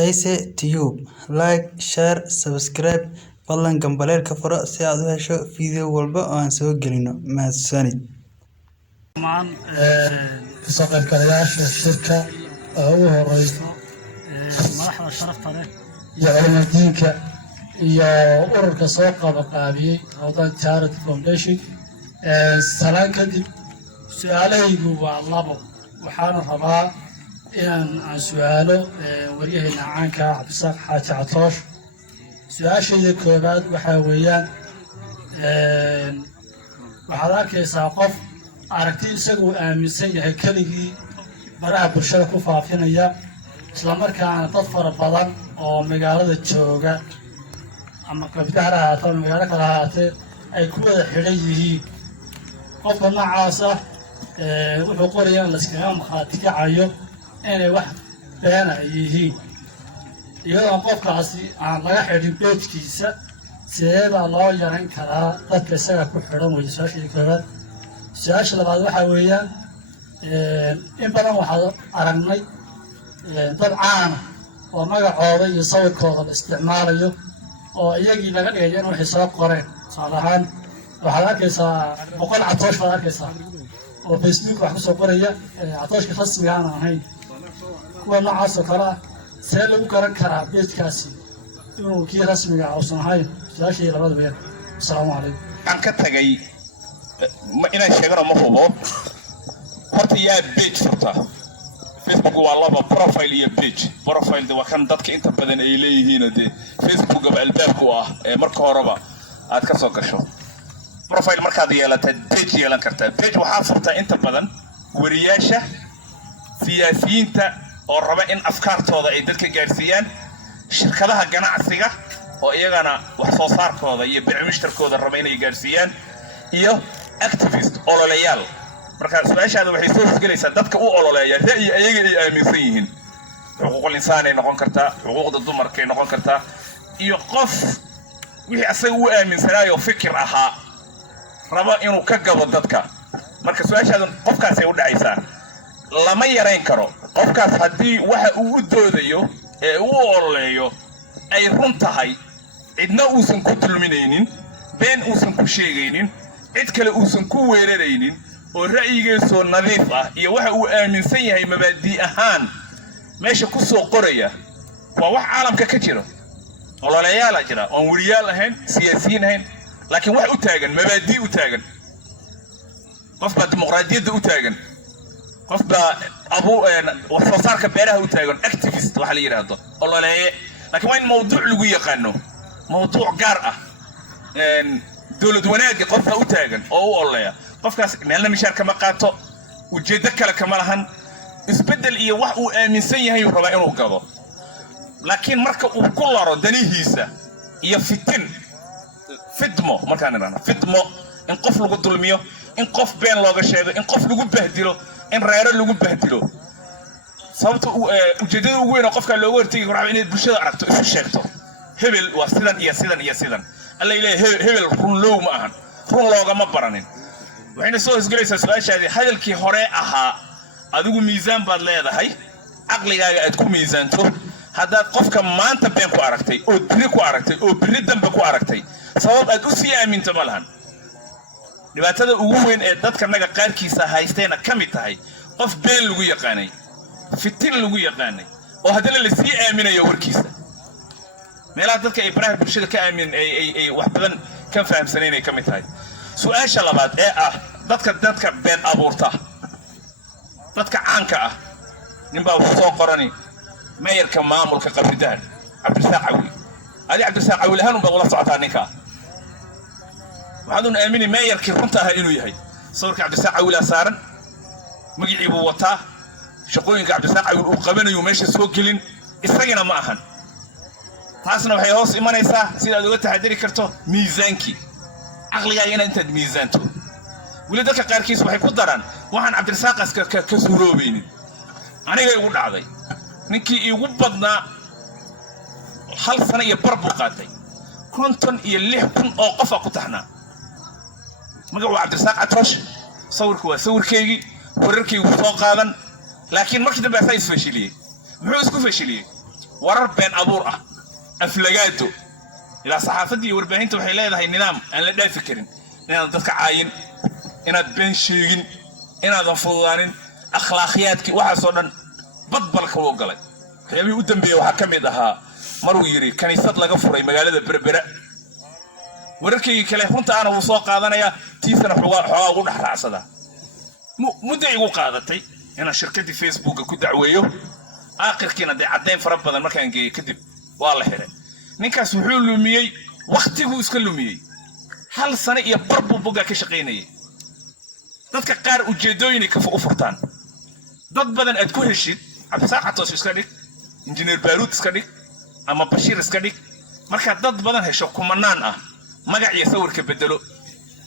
Taise Tube like share subscribe fadlan gambaleelka furo si aad u hesho video walba oo aan soo gelino mahadsanid soo qaybgalayaasha shirka ugu horeyso madaxda sharafta leh iyo cilmidiinka iyo ururka soo qabanqaabiyey Waddan Charity Foundation salaan kadib su'aalahaygu waa labo waxaan rabaa inaan su'aalo wariyahayna caanka Cabdisaaq Xaaji Catoosh su'aashayda koobaad waxa weeyaan waxaad arkaysaa qof aragti isagu aaminsan yahay kaligii baraha bulshada ku faafinaya isla markaana dad fara badan oo magaalada jooga ama qabitaha ahaato ama magaalo kale ahaatee ay ku wada xidhan yihiin qofka noocaas ah wuxuu qorayaa in la iskaga markhaati kacayo inay wax beena ay yihiin iyadoo qofkaasi aan laga xidhin beejkiisa sidee baa loo yaran karaa dadka isaga ku xidhan weye su-aashii koobaad su-aasha labaad waxaa weeyaan in badan waxaad aragnay dad caana oo magacooda iyo sawirkooda la isticmaalayo oo iyagii laga dhigayo in waxay soo qoreen tusaale ahaan waxaad arkaysaa boqol catoosh baad arkaysaa oo Facebook wax kusoo qoraya catooshka rasmiga aan ahayn kuwa noocaas oo kale ah see lagu garan karaa beejkaasi inuu kii rasmiga uusan ahayn su-aashii labada weeyaan asalaamu calaykum aan ka tagay inaan sheegano ma hubo horta yaa page furta Facebook waa laba profile iyo page profile waa kan dadka inta badan ay leeyihiin oo Facebook gaba albaabku ah marka horeba aad ka soo gasho profile markaad yeelatay page yeelan kartaa page waxaa furta inta badan wariyaasha siyaasiyiinta oo raba in afkaartooda ay dadka gaarsiiyaan shirkadaha ganacsiga oo iyagana wax soo saarkooda iyo barnaamijkooda raba inay gaarsiiyaan iyo activist ololeyaal marka su'aashaada waxay soo hosgelaysaa dadka u ololeeya ra'yi ayaga ay aaminsan yihiin xuquuqul insaan ay noqon kartaa xuquuqda dumarka ay noqon kartaa iyo qof wixii asaga u aaminsanaayo fikir ahaa raba inuu ka gabo dadka marka su'aashaada qofkaas ay u dhacaysaa lama yareyn karo qofkaas haddii waxa uu u doodayo ee uu ololeeyo ay run tahay cidna uusan ku dulminaynin been uusan ku sheegaynin cid kale uusan ku weeraraynin oo ra'yigiisu nadiif ah iyo waxa uu aaminsan yahay mabaadi ahaan meesha ku soo qoraya waa wax caalamka ka jira ololeyaal jira oo wariyaal ahayn siyaasiyiin ahayn laakiin wax u taagan mabaadi u taagan qofka dimuqraadiyadda u taagan qofka wax soo saarka beeraha u taagan activist waxa la yiraahdo ololeeye laakiin waa in mawduuc lagu yaqaano mawduuc gaar ah dawlad wanaagga qofka u taagan oo u ololeeya qofkaas meelna mishaar kama qaato ujeeddo kale kama lahan isbedel iyo wax uu aaminsan yahay uu rabaa inuu gado laakiin marka uu ku laro danihiisa iyo fidmo markaan nirana fidmo in qof lagu dulmiyo in qof been looga sheego in qof lagu bahdilo in reero lagu bahdilo sababta ujeedada ugu weyn oo qofka looga hortagi karo inay bulshada aragto isu sheegto hebel waa sidan iyo sidan iyo sidan alla ilaahay hebel run loo ma ahan run loogama baranin waxayna soo isgalaysaa su'aashaadii hadalkii hore ahaa adigu miisaan baad leedahay aqligaaga aad ku miisaanto haddaad qofka maanta been ku aragtay oo biri ku aragtay oo biri dambe ku aragtay sabab aad u sii aaminto ma lahan dhibaatada ugu weyn ee dadka naga qaarkiisa haysteena ka mid tahay qof been lagu yaqaanay fitin lagu yaqaanay oo haddana la sii aaminayo warkiisa meelaha dadka ay baraha bulshada ka aamin ay wax badan ka fahamsaneen ay ka mid tahay su'aasha labaad ee ah dadka been abuurta dadka caanka ah ninbaa wuxuu soo qorani meeyarka maamulka qabridahan Cabdisaaq Cawil adi Cabdisaaq Cawil ahaan baa wala socotaa ninka waxaan aamini meeyarkii runta ah inuu yahay sawirka Cabdisaaq Cawil saaran magicii buu wataa shaqooyinka Cabdisaaq Cawil uu qabanayo meesha soo gelin isagana ma ahan taasna waxay hoos imanaysaa sida aad uga taxadiri karto miisaankii aqligaaga inta miisaanto wali dadka qaarkiis waxay ku daraan waxaan Cabdisaaqas ka suuroobaynin aniga igu dhacday ninkii igu badnaa hal sano iyo bar buu qaatay 56,000 oo qof ku taxnaa magacu Cabdisaaq Catoosh sawirku waa sawirkeygii wararkii uu soo qaadan laakiin markii dambe asaga isfashiliyay muxuu isku fashiliyay warar been abuur ah aflagaado ilaa saxaafadii warbaahinta waxay leedahay nidaam aan la dhaafi karin inaad dadka caayin inaad been sheegin inaadan fududaanin akhlaaqiyadkii waxa soo dhan badbalka loo galay waxyaabihii u dambeeyay waxa ka mid ahaa maruu yiri kaniisad laga furay magaalada Berbera wararkii kale runta ana uu soo qaadanaya tiisana xogaa ugu dhaxraacsada muddo igu qaadatay inaan shirkadii Facebook ku dacweeyo aakhirkiina cadeyn fara badan markaan geeyay kadib waa la xiray ninkaas wuxuu lumiyay waqtigu iska lumiyay hal sano iyo barbu boga ka shaqeynayay dadka qaar ujeedooyin ka u furtaan dad badan aad ku heshid absaacatos iska dhig injineer Baarud iska dhig ama Bashir iska dhig marka dad badan hesho kumanaan ah magac iyo sawirka bedelo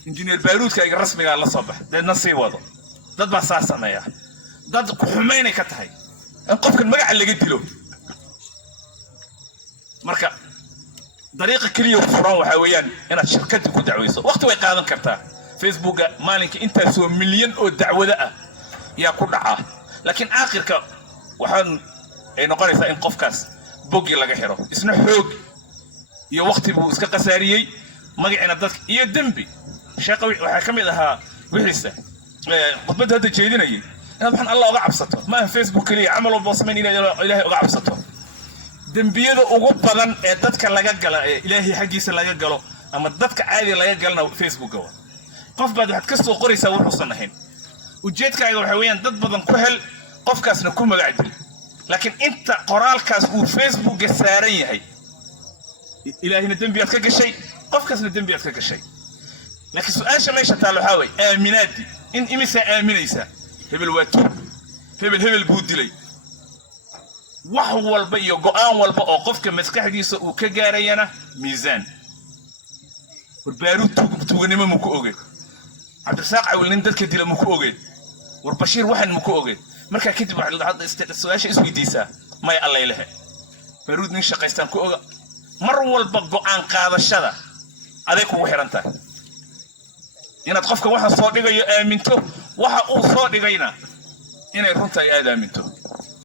injineer Baarudka ay rasmiga la soo baxay dadna sii wado dad baa saarsanaya dad ku xumeynay ka tahay in qofkan magac laga dilo marka dariiqa kaliya furan waxa weeyaan inaad shirkad ku dacweyso waqti way qaadan kartaa Facebook maalinka inta soo milyan oo dacwada ah yaa ku dhaca laakiin aakhirka waxaan ay noqonaysaa in qofkaas bogi laga xiro isna xoog iyo waqti buu iska qasaariyay magacina dadka iyo dambi shaqo waxa kamid ahaa wixiisa qodbada hadda jeedinayay inaad waxaan Allah uga cabsato ma Facebook kaliya amal walba sameyn ilaahay uga cabsato dambiyada ugu badan ee dadka laga gala ilaahay xaqiisa laga galo ama dadka caadi laga galna Facebook waa qof baad waxaad ka soo qoraysaa wuxuu ahayn ujeedkaaga waxa weeyaan dad badan ku hel qofkaasna ku magac dil laakiin inta qoraalkaas uu Facebook saaran yahay ilaahina dambiyaad ka gashay qofkaasna dambiyaad ka gashay laakiin su'aasha meesha taalo waxa way aaminaadi in imisa aaminaysa hebel waatu hebel buu dilay wax walba iyo go'aan walba oo qofka maskaxdiisa uu ka gaarayana miisaan Baarud tuuganimo mu ku ogey Cabdirasaaq awlin dadka dila mu ku ogey war Bashir waxan mu ku ogey marka kadib waxa su'aasha isweydiisa may alla ilaah Baarud nin shaqaystaan ku oga mar walba go'aan qaadashada adeeg ku xirantahay inaad qofka waxa soo dhigayo aaminto waxa uu soo dhigayna inay runta ay aaminto